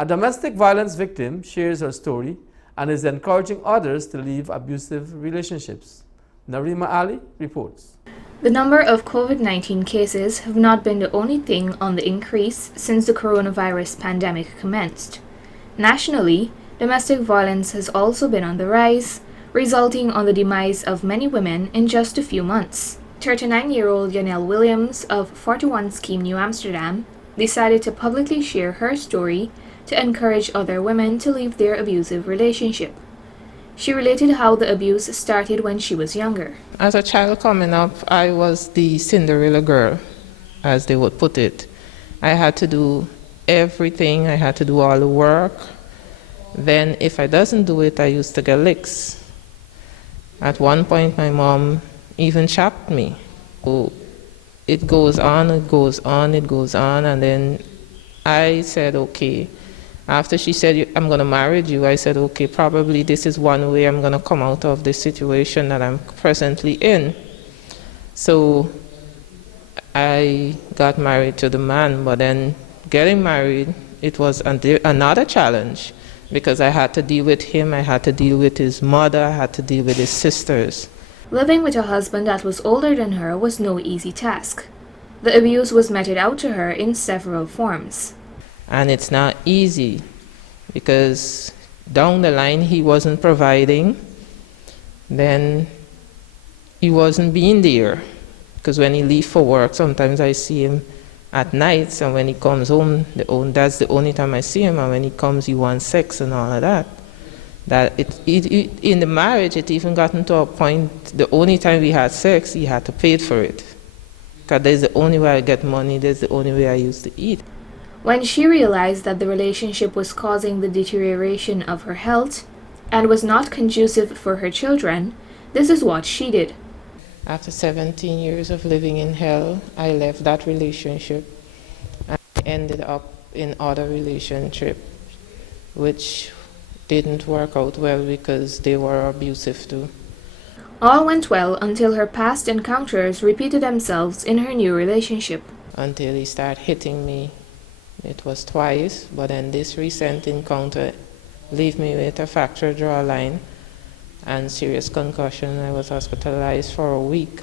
A domestic violence victim shares her story and is encouraging others to leave abusive relationships. Narima Ali reports. The number of COVID-19 cases have not been the only thing on the increase since the coronavirus pandemic commenced. Nationally, domestic violence has also been on the rise, resulting on the demise of many women in just a few months. 39-year-old Yanelle Williams of 41 Scheme New Amsterdam decided to publicly share her story to encourage other women to leave their abusive relationship. She related how the abuse started when she was younger. As a child coming up, I was the Cinderella girl, as they would put it. I had to do everything. I had to do all the work. Then if I doesn't do it, I used to get licks. At one point, my mom even chapped me. So it goes on, it goes on, it goes on, and then I said, okay. After she said, I'm going to marry you, I said, okay, probably this is one way I'm going to come out of this situation that I'm presently in. So I got married to the man, but then getting married, it was another challenge because I had to deal with him, I had to deal with his mother, I had to deal with his sisters. Living with a husband that was older than her was no easy task. The abuse was meted out to her in several forms. And it's not easy because down the line he wasn't providing, then he wasn't being there. Because when he leaves for work, sometimes I see him at nights, and when he comes home, that's the only time I see him, and when he comes he wants sex and all of that. In the marriage, it even gotten to a point, the only time we had sex, he had to pay for it. Because that's the only way I get money, that's the only way I used to eat. When she realized that the relationship was causing the deterioration of her health and was not conducive for her children, this is what she did. After 17 years of living in hell, I left that relationship and ended up in other relationship, which didn't work out well because they were abusive too. All went well until her past encounters repeated themselves in her new relationship. Until he started hitting me. It was twice, but then this recent encounter left me with a fractured jawline and serious concussion. I was hospitalized for a week.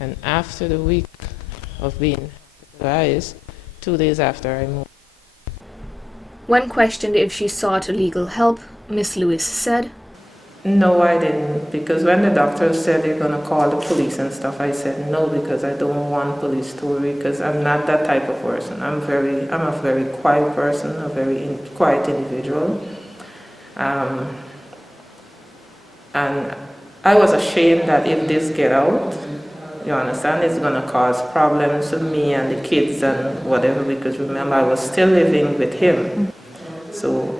And after the week of being hospitalized, 2 days after I moved. When questioned if she sought legal help, Miss Lewis said, No, I didn't, because when the doctor said they're going to call the police and stuff, I said no, because I don't want police story, because I'm not that type of person. I'm a very quiet person, a very quiet individual. And I was ashamed that if this get out, you understand, it's going to cause problems with me and the kids and whatever, because remember, I was still living with him. So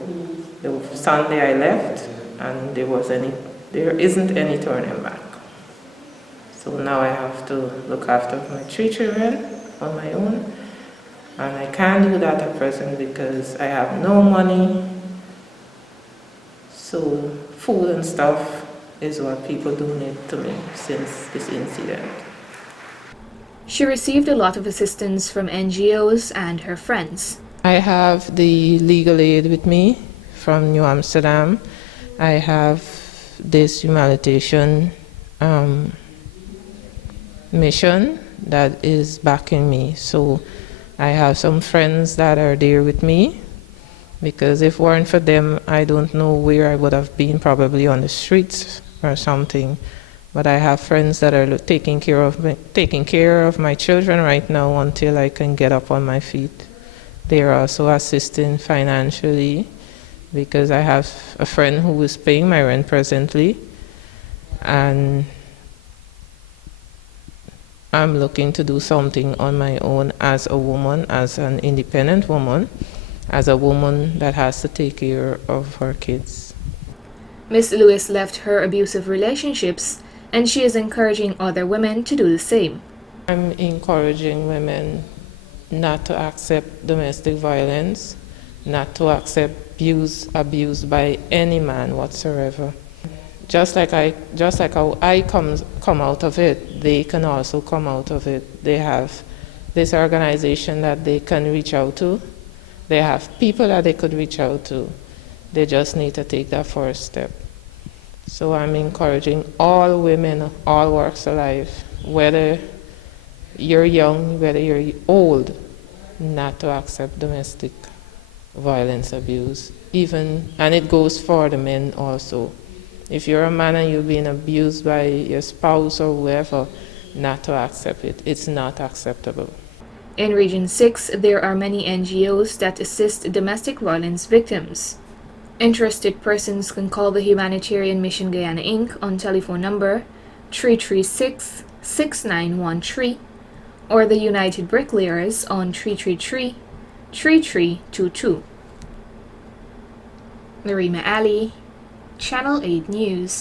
the Sunday I left, and there isn't any turning back. So now I have to look after my 3 children on my own, and I can't do that at present because I have no money. So food and stuff is what people donate to me since this incident. She received a lot of assistance from NGOs and her friends. I have the legal aid with me from New Amsterdam. I have this humanitarian mission that is backing me. So I have some friends that are there with me, because if it weren't for them, I don't know where I would have been, probably on the streets or something. But I have friends that are taking care of my children right now until I can get up on my feet. They are also assisting financially, because I have a friend who is paying my rent presently, and I'm looking to do something on my own as a woman, as an independent woman, as a woman that has to take care of her kids. Miss Lewis left her abusive relationships, and she is encouraging other women to do the same. I'm encouraging women not to accept domestic violence, not to accept abuse by any man whatsoever. Just like how I come out of it, they can also come out of it. They have this organization that they can reach out to, They have people that they could reach out to. They just need to take that first step. So I'm encouraging all women of all walks of life, whether you're young, whether you're old, not to accept domestic violence abuse. And it goes for the men also. If you're a man and you're being abused by your spouse or whoever, not to accept it. It's not acceptable. In Region 6, there are many NGOs that assist domestic violence victims. Interested persons can call the Humanitarian Mission Guyana Inc. on telephone number 336-6913 or the United Bricklayers on 333-3322. Narima Ali, Channel 8 News.